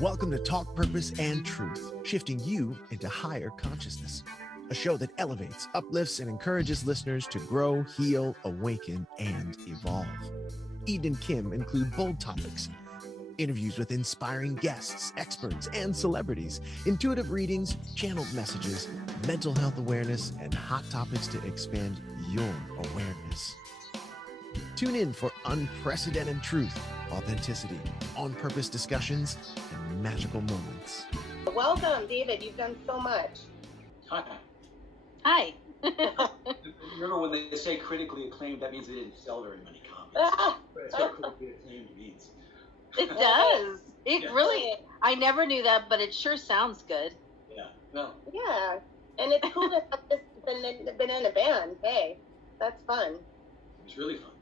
Welcome to Talk Purpose and Truth, shifting you into higher consciousness. A show that elevates, uplifts, and encourages listeners to grow, heal, awaken, and evolve. Eden and Kim include bold topics, interviews with inspiring guests, experts, and celebrities, intuitive readings, channeled messages, mental health awareness, and hot topics to expand your awareness. Tune in for unprecedented truth, authenticity, on-purpose discussions, and magical moments. Welcome, David. You've done so much. Hi. Hi. Remember when they say critically acclaimed, that means they didn't sell very many copies. That's what critically acclaimed means. It does. It Yeah. really, I never knew that, but it sure sounds good. Yeah. Well. Yeah, and it's cool to have just been in a band. Hey, that's fun. It was really fun.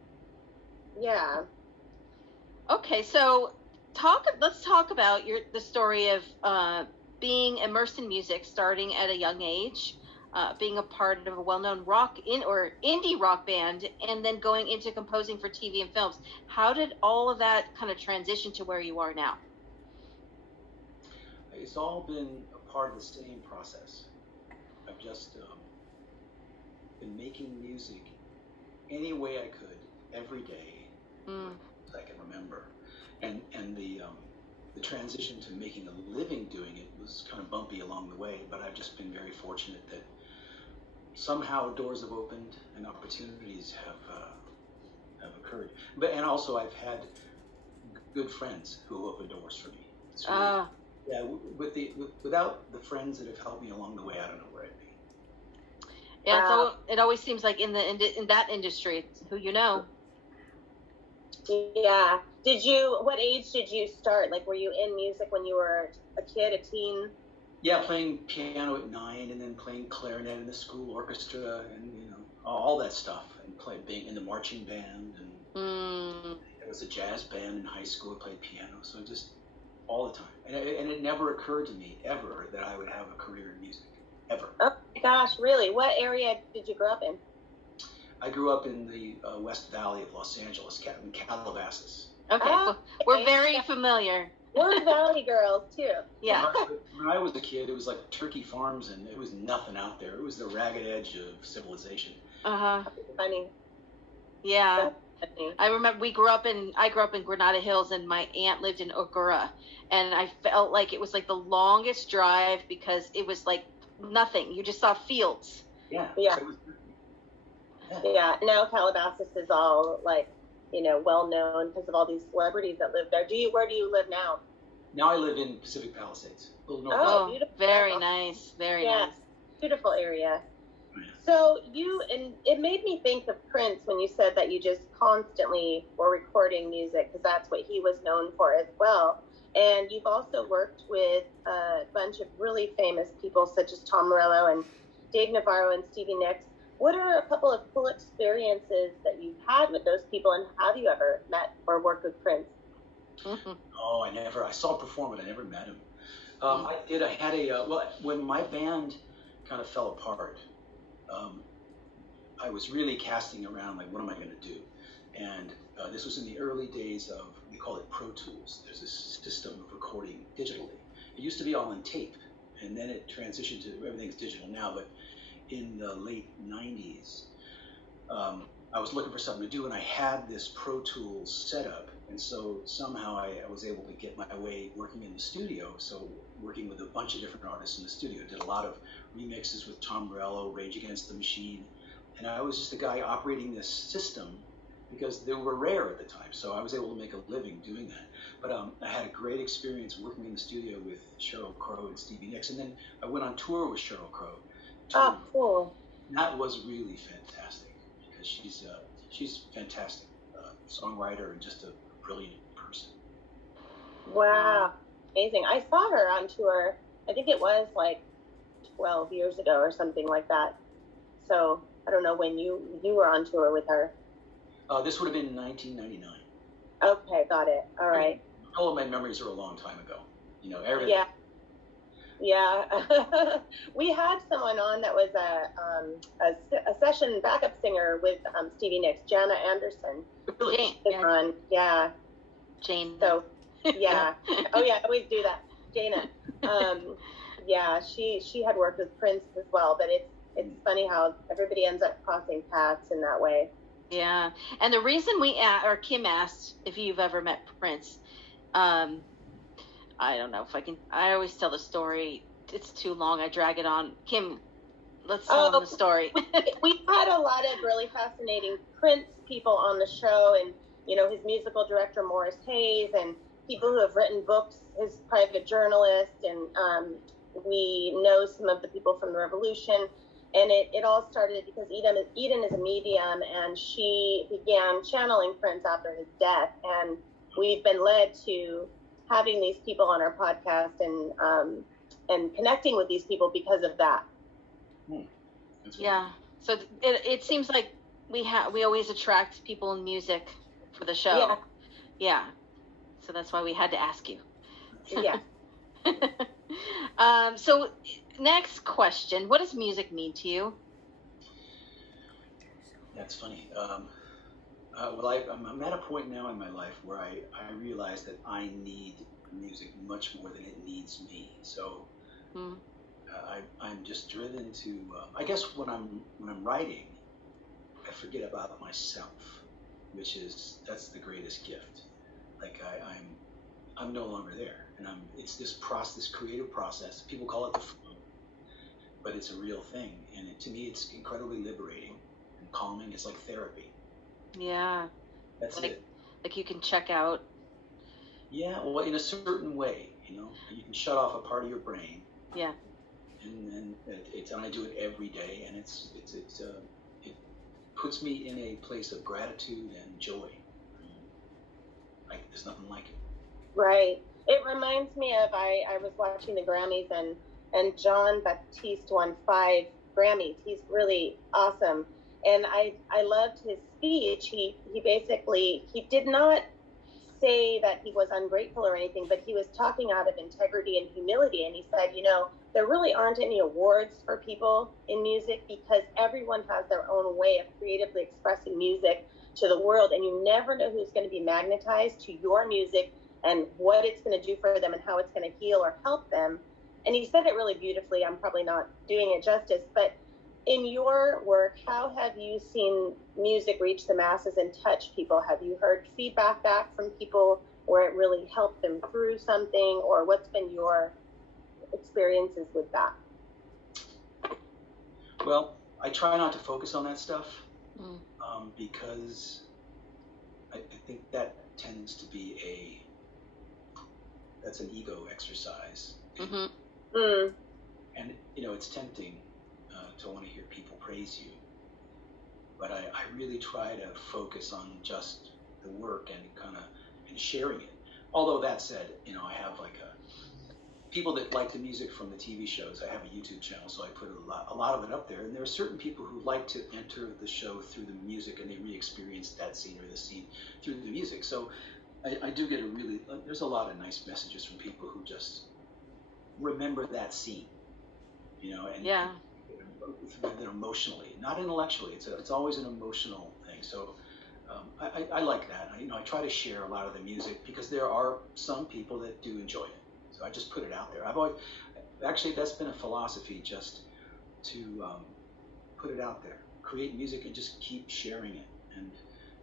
Yeah. Okay, so let's talk about the story of being immersed in music, starting at a young age, being a part of a well-known indie rock band, and then going into composing for TV and films. How did all of that kind of transition to where you are now? It's all been a part of the same process. I've just been making music any way I could, every day, as I can remember. And the transition to making a living doing it was kind of bumpy along the way, but I've just been very fortunate that somehow doors have opened and opportunities have occurred. And also I've had good friends who opened doors for me. It's really, yeah, without the friends that have helped me along the way, I don't know where I'd be. Yeah, so it always seems like in that industry, it's who you know. Yeah. What age did you start? Like, were you in music when you were a kid, a teen? Yeah, playing piano at 9, and then playing clarinet in the school orchestra, and all that stuff, and being in the marching band, and there was a jazz band in high school. I played piano, so just all the time, and it never occurred to me ever that I would have a career in music, ever. Oh my gosh, really? What area did you grow up in? I grew up in the West Valley of Los Angeles, in Calabasas. Okay, we're very familiar. We're Valley girls too. Yeah. When I was a kid, it was like turkey farms, and it was nothing out there. It was the ragged edge of civilization. Funny. Yeah. That's funny. I remember I grew up in Granada Hills, and my aunt lived in Agoura, and I felt like it was like the longest drive because it was like nothing. You just saw fields. Yeah. Yeah. Yeah. Now Calabasas is all like, well known because of all these celebrities that live there. Where do you live now? Now I live in Pacific Palisades, a little north. Oh, beautiful. very nice. Very nice. Beautiful area. So it made me think of Prince when you said that you just constantly were recording music, because that's what he was known for as well. And you've also worked with a bunch of really famous people such as Tom Morello and Dave Navarro and Stevie Nicks. What are a couple of cool experiences that you've had with those people, and have you ever met or worked with Prince? Oh, I saw him perform, but I never met him. I did. I had when my band kind of fell apart, I was really casting around, like, what am I going to do? And this was in the early days of, we call it Pro Tools. There's this system of recording digitally. It used to be all on tape, and then it transitioned to everything's digital now, but in the late 90s, I was looking for something to do, and I had this Pro Tools setup, and so somehow I was able to get my way working in the studio. So working with a bunch of different artists in the studio, did a lot of remixes with Tom Morello, Rage Against the Machine, and I was just a guy operating this system because they were rare at the time, so I was able to make a living doing that. But I had a great experience working in the studio with Sheryl Crow and Stevie Nicks, and then I went on tour with Sheryl Crow. Oh, cool. That was really fantastic because she's fantastic songwriter and just a brilliant person. Wow, amazing. I saw her on tour. I think it was like 12 years ago or something like that. So I don't know when you were on tour with her. This would have been 1999. Okay, got it. All right. All of my memories are a long time ago. Everything. Yeah. We had someone on that was a session backup singer with Stevie Nicks, Jana Anderson. Really? Yeah. Jane. So Yeah. Oh yeah, I always do that. Dana. Yeah, she had worked with Prince as well, but it's funny how everybody ends up crossing paths in that way. Yeah. And the reason or Kim asked if you've ever met Prince, I don't know if I can. I always tell the story. It's too long. I drag it on. Kim, let's tell them the story. We've had a lot of really fascinating Prince people on the show, and his musical director Morris Hayes, and people who have written books, his private journalist, and we know some of the people from the Revolution. And it all started because Eden is a medium, and she began channeling Prince after his death, and we've been led to having these people on our podcast and connecting with these people because of that. Yeah. So it seems like we always attract people in music for the show. Yeah. So that's why we had to ask you. Yeah. So next question, what does music mean to you? That's funny. Well, I'm at a point now in my life where I realize that I need music much more than it needs me. So I'm just driven to. I guess when I'm writing, I forget about myself, that's the greatest gift. Like I'm no longer there, and it's this creative process. People call it the flow, but it's a real thing, and to me, it's incredibly liberating and calming. It's like therapy. Yeah. That's it. Like you can check out. Yeah, well, in a certain way, you can shut off a part of your brain. Yeah. And I do it every day, and it puts me in a place of gratitude and joy. Like there's nothing like it. Right. It reminds me of I was watching the Grammys, and John Baptiste won 5 Grammys. He's really awesome. And I loved his speech. He basically, he did not say that he was ungrateful or anything, but he was talking out of integrity and humility. And he said, there really aren't any awards for people in music because everyone has their own way of creatively expressing music to the world. And you never know who's going to be magnetized to your music and what it's going to do for them and how it's going to heal or help them. And he said it really beautifully. I'm probably not doing it justice, but in your work, how have you seen music reach the masses and touch people? Have you heard feedback back from people where it really helped them through something, or what's been your experiences with that? Well, I try not to focus on that stuff because I think that tends to be that's an ego exercise. Mm-hmm. And, it's tempting to want to hear people praise you. But I really try to focus on just the work and sharing it. Although that said, I have people that like the music from the TV shows. I have a YouTube channel, so I put a lot of it up there. And there are certain people who like to enter the show through the music, and they re-experience that scene or the scene through the music. So I do get there's a lot of nice messages from people who just remember that scene, and yeah. Emotionally, not intellectually. It's always an emotional thing. So I like that. I try to share a lot of the music because there are some people that do enjoy it. So I just put it out there. Actually, that's been a philosophy, just to put it out there, create music, and just keep sharing it. And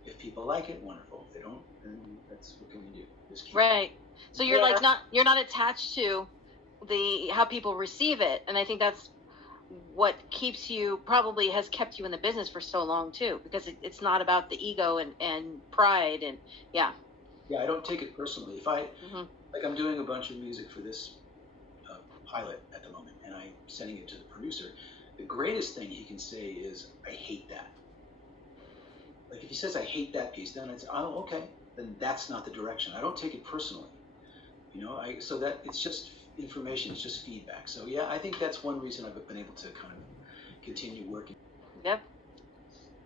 if people like it, wonderful. If they don't, then that's what can we do? Just keep right. So you're you're not attached to how people receive it, and I think that's what has kept you in the business for so long too, because it's not about the ego and pride and yeah, I don't take it personally. If I'm doing a bunch of music for this pilot at the moment, and I'm sending it to the producer, the greatest thing he can say is, I hate that. Like if he says I hate that piece, then it's okay, then that's not the direction. I don't take it personally, so that it's just information, it's just feedback. So yeah, I think that's one reason I've been able to kind of continue working. Yep.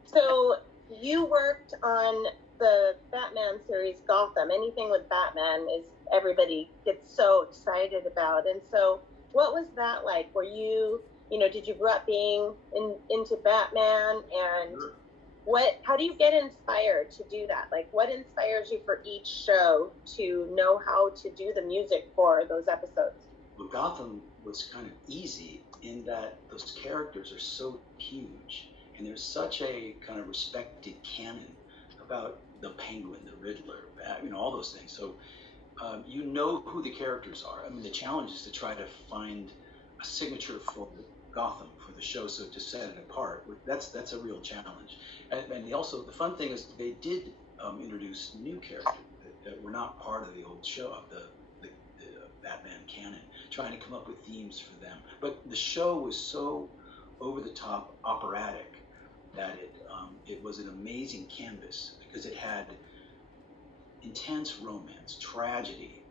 So you worked on the Batman series Gotham. Anything with Batman is everybody gets so excited about. And so what was that like? Were you, did you grow up being into Batman, and how do you get inspired to do that? Like, what inspires you for each show to know how to do the music for those episodes? Well, Gotham was kind of easy in that those characters are so huge, and there's such a kind of respected canon about the Penguin, the Riddler, all those things. So you know who the characters are. I mean, the challenge is to try to find a signature for Gotham for the show, so to set it apart. That's a real challenge. And also, the fun thing is they did introduce new characters that were not part of the old show, of the Batman canon, trying to come up with themes for them. But the show was so over-the-top operatic that it was an amazing canvas, because it had intense romance, tragedy,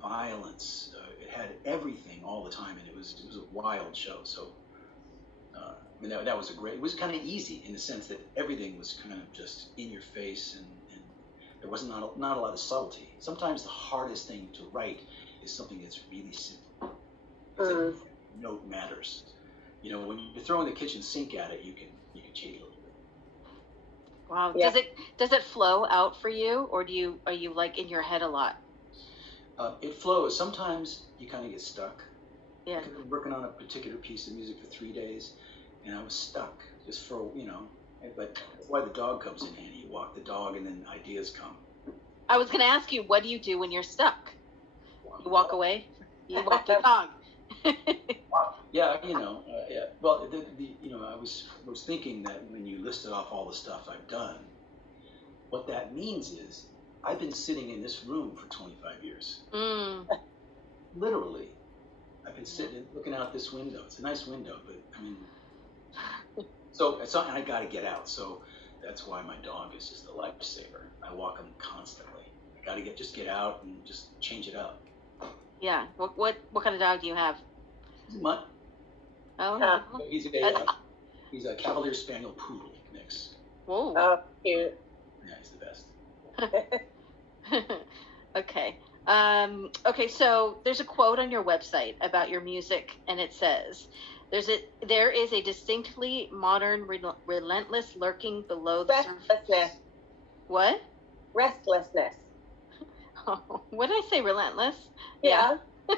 violence. It had everything all the time, and it was a wild show. So that was it was kind of easy in the sense that everything was kind of just in your face, and there was not a lot of subtlety. Sometimes the hardest thing to write is something that's really simple. Every note matters. When you're throwing the kitchen sink at it, you can change it a little bit. Wow. Yeah. Does it flow out for you, or are you like in your head a lot? It flows. Sometimes you kind of get stuck. Yeah. I've been working on a particular piece of music for 3 days, and I was stuck just for But that's why the dog comes in handy. You walk the dog, and then ideas come. I was going to ask you, what do you do when you're stuck? You walk away? You walk the dog? Yeah, yeah. Well, I was thinking that when you listed off all the stuff I've done, what that means is I've been sitting in this room for 25 years. Literally, I've been sitting looking out this window. It's a nice window, but I mean, and I got to get out. So that's why my dog is just a lifesaver. I walk him constantly. I got to get out and just change it up. Yeah. What kind of dog do you have? He's a mutt. Oh. He's a Cavalier Spaniel Poodle mix. Whoa. Oh, cute. Yeah, he's the best. Okay. Okay, so there's a quote on your website about your music, and it says, there is a distinctly modern relentless lurking below the surface. Restlessness. What? Restlessness. Oh, what did I say? Relentless? Yeah. Yeah,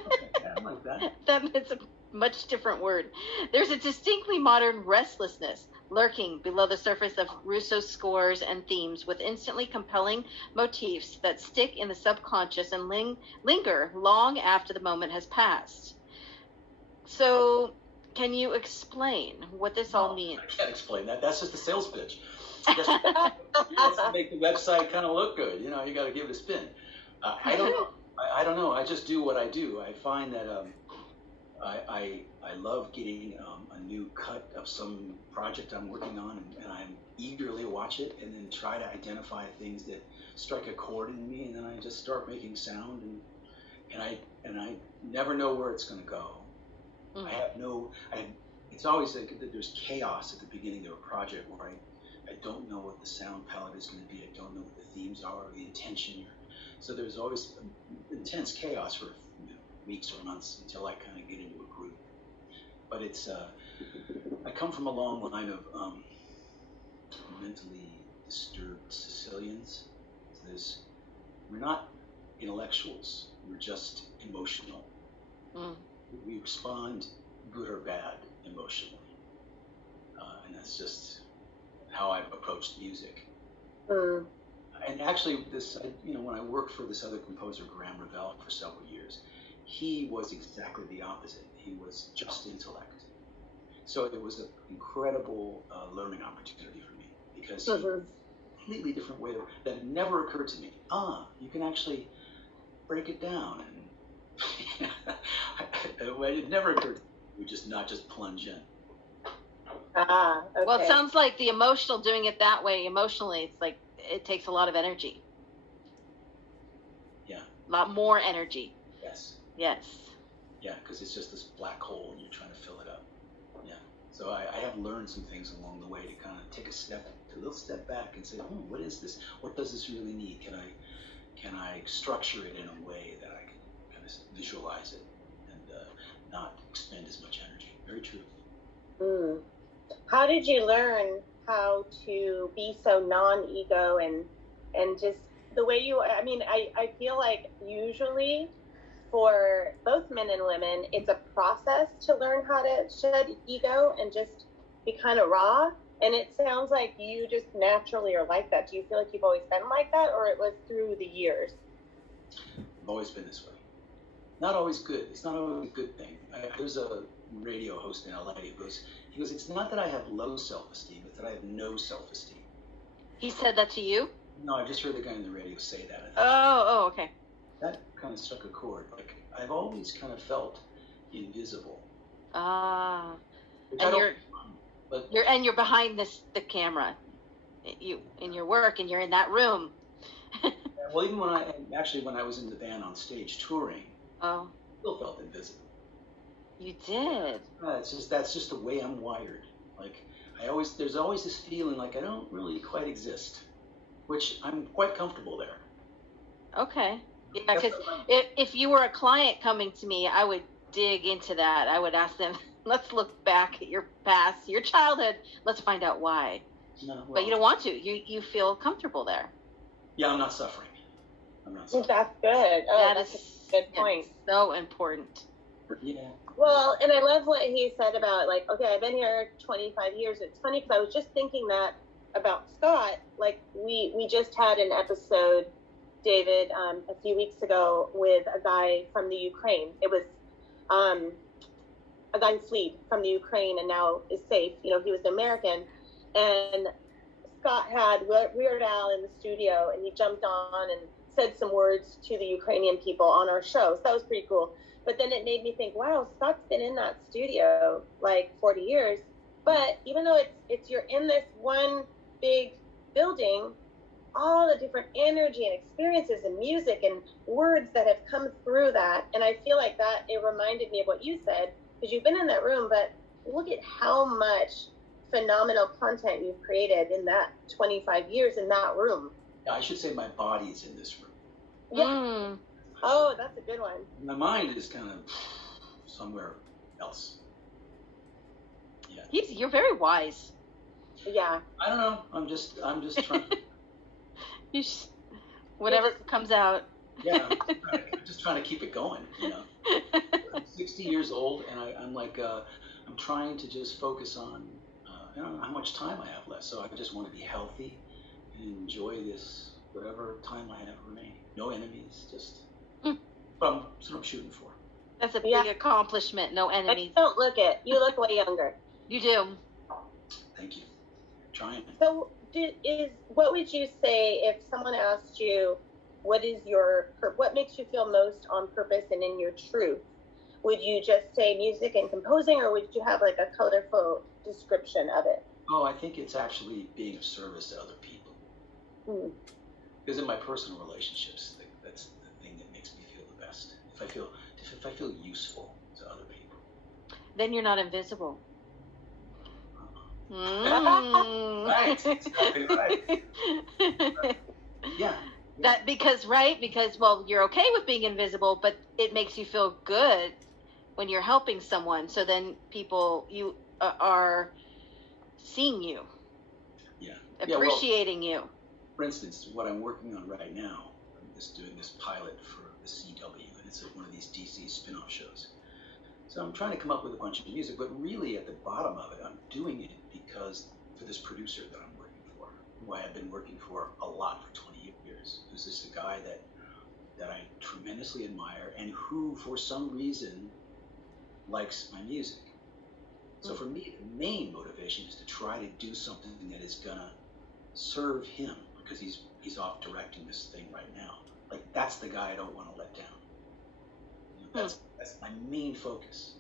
I like that. That's a much different word. There's a distinctly modern restlessness lurking below the surface of Russo's scores and themes, with instantly compelling motifs that stick in the subconscious and linger long after the moment has passed. So, can you explain what this all means? I can't explain that. That's just a sales pitch. That's to make the website kind of look good. You got to give it a spin. I don't know. I don't know. I just do what I do. I find that I love getting a new cut of some project I'm working on, and I eagerly watch it and then try to identify things that strike a chord in me, and then I just start making sound, and I never know where it's going to go. It's always like that there's chaos at the beginning of a project where I don't know what the sound palette is going to be. I don't know what the themes are or the intention. So there's always intense chaos for weeks or months until I kind of get into a groove. But it's I come from a long line of mentally disturbed Sicilians. We're not intellectuals. We're just emotional. We respond good or bad emotionally, and that's just how I've approached music. And actually, when I worked for this other composer, Graham Revell, for several years, he was exactly the opposite. He was just intellect. So it was an incredible learning opportunity for me, because he had a completely different way that had never occurred to me. You can actually break it down, and it never occurred to me. We just not just plunge in. Okay. Well, it sounds like the emotional, doing it that way emotionally, it's like it takes a lot of energy. Yeah. A lot more energy. Yes. Yes. Yeah, because it's just this black hole and you're trying to fill it up. Yeah. So I have learned some things along the way to kind of take a little step back and say, what is this? What does this really need? Can I structure it in a way that I can kind of visualize it and not expend as much energy? Very true. How did you learn how to be so non-ego and just the way you, I mean, I feel like usually for both men and women, it's a process to learn how to shed ego and just be kind of raw. And it sounds like you just naturally are like that. Do you feel like you've always been like that, or it was through the years? I've always been this way. Not always good. It's not always a good thing. There's a radio host in LA who goes, it's not that I have low self-esteem, it's that I have no self-esteem. He said that to you? No, I just heard the guy on the radio say that. Oh, okay. That kind of struck a chord. Like, I've always kind of felt invisible. Ah. And you're behind the camera. You in your work, and you're in that room. Well, even when I was in the band on stage touring, I still felt invisible. You did. That's just the way I'm wired. Like, there's always this feeling like I don't really quite exist, which I'm quite comfortable there. Okay. Yeah, because if you were a client coming to me, I would dig into that. I would ask them, let's look back at your past, your childhood. Let's find out why. No, well, but you don't want to. You feel comfortable there. Yeah, I'm not suffering. That's good. Oh, that's a good point. So important. Yeah. Well, and I love what he said about, like, okay, I've been here 25 years. It's funny because I was just thinking that about Scott. Like, we just had an episode, David, a few weeks ago with a guy from the Ukraine. It was a guy who fled from the Ukraine and now is safe. You know, he was an American. And Scott had Weird Al in the studio, and he jumped on and said some words to the Ukrainian people on our show. So that was pretty cool. But then it made me think, wow, Scott's been in that studio like 40 years. But even though it's you're in this one big building, all the different energy and experiences and music and words that have come through that. And I feel like that, it reminded me of what you said, because you've been in that room, but look at how much phenomenal content you've created in that 25 years in that room. Yeah, I should say my body is in this room. Yeah. Oh, that's a good one. My mind is kind of somewhere else. Yeah. You're very wise. Yeah. I don't know. I'm just trying. Whatever comes out. Yeah, I'm just trying to keep it going. You know, I'm 60 years old, and I'm like, I'm trying to just focus on, I don't know how much time I have left. So I just want to be healthy and enjoy this whatever time I have remaining. No enemies, just. But that's what I'm shooting for. That's a big accomplishment. No enemies. I don't look it. You look way younger. You do. Thank you. Trying. So, what would you say if someone asked you, what makes you feel most on purpose and in your truth? Would you just say music and composing, or would you have like a colorful description of it? Oh, I think it's actually being of service to other people. Because in my personal relationships, that's the thing that makes me feel the best. If I feel useful to other people, then you're not invisible. Right, exactly right. Yeah. Because well, you're okay with being invisible, but it makes you feel good when you're helping someone. So then people are seeing you, appreciating you. For instance, what I'm working on right now, I'm just doing this pilot for the CW, and it's one of these DC spin-off shows. So I'm trying to come up with a bunch of music, but really at the bottom of it, I'm doing it because for this producer that I'm working for, who I have been working for a lot for 20 years, who's just a guy that I tremendously admire, and who, for some reason, likes my music. So for me, the main motivation is to try to do something that is gonna serve him, because he's off directing this thing right now. Like, that's the guy I don't want to let down. That's my main focus.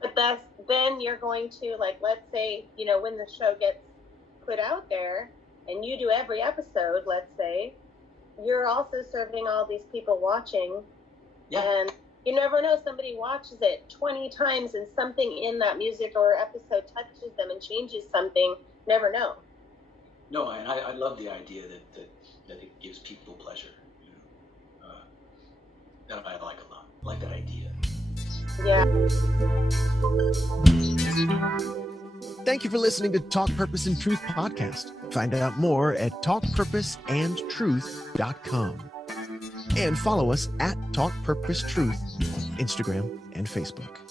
But then you're going to, like, let's say, when the show gets put out there and you do every episode, let's say, you're also serving all these people watching. Yeah. And you never know, somebody watches it 20 times and something in that music or episode touches them and changes something. Never know. No, and I love the idea that it gives people pleasure. That I like a lot. I like that idea. Yeah. Thank you for listening to Talk Purpose and Truth podcast. Find out more at talkpurposeandtruth.com. And follow us at Talk Purpose Truth on Instagram and Facebook.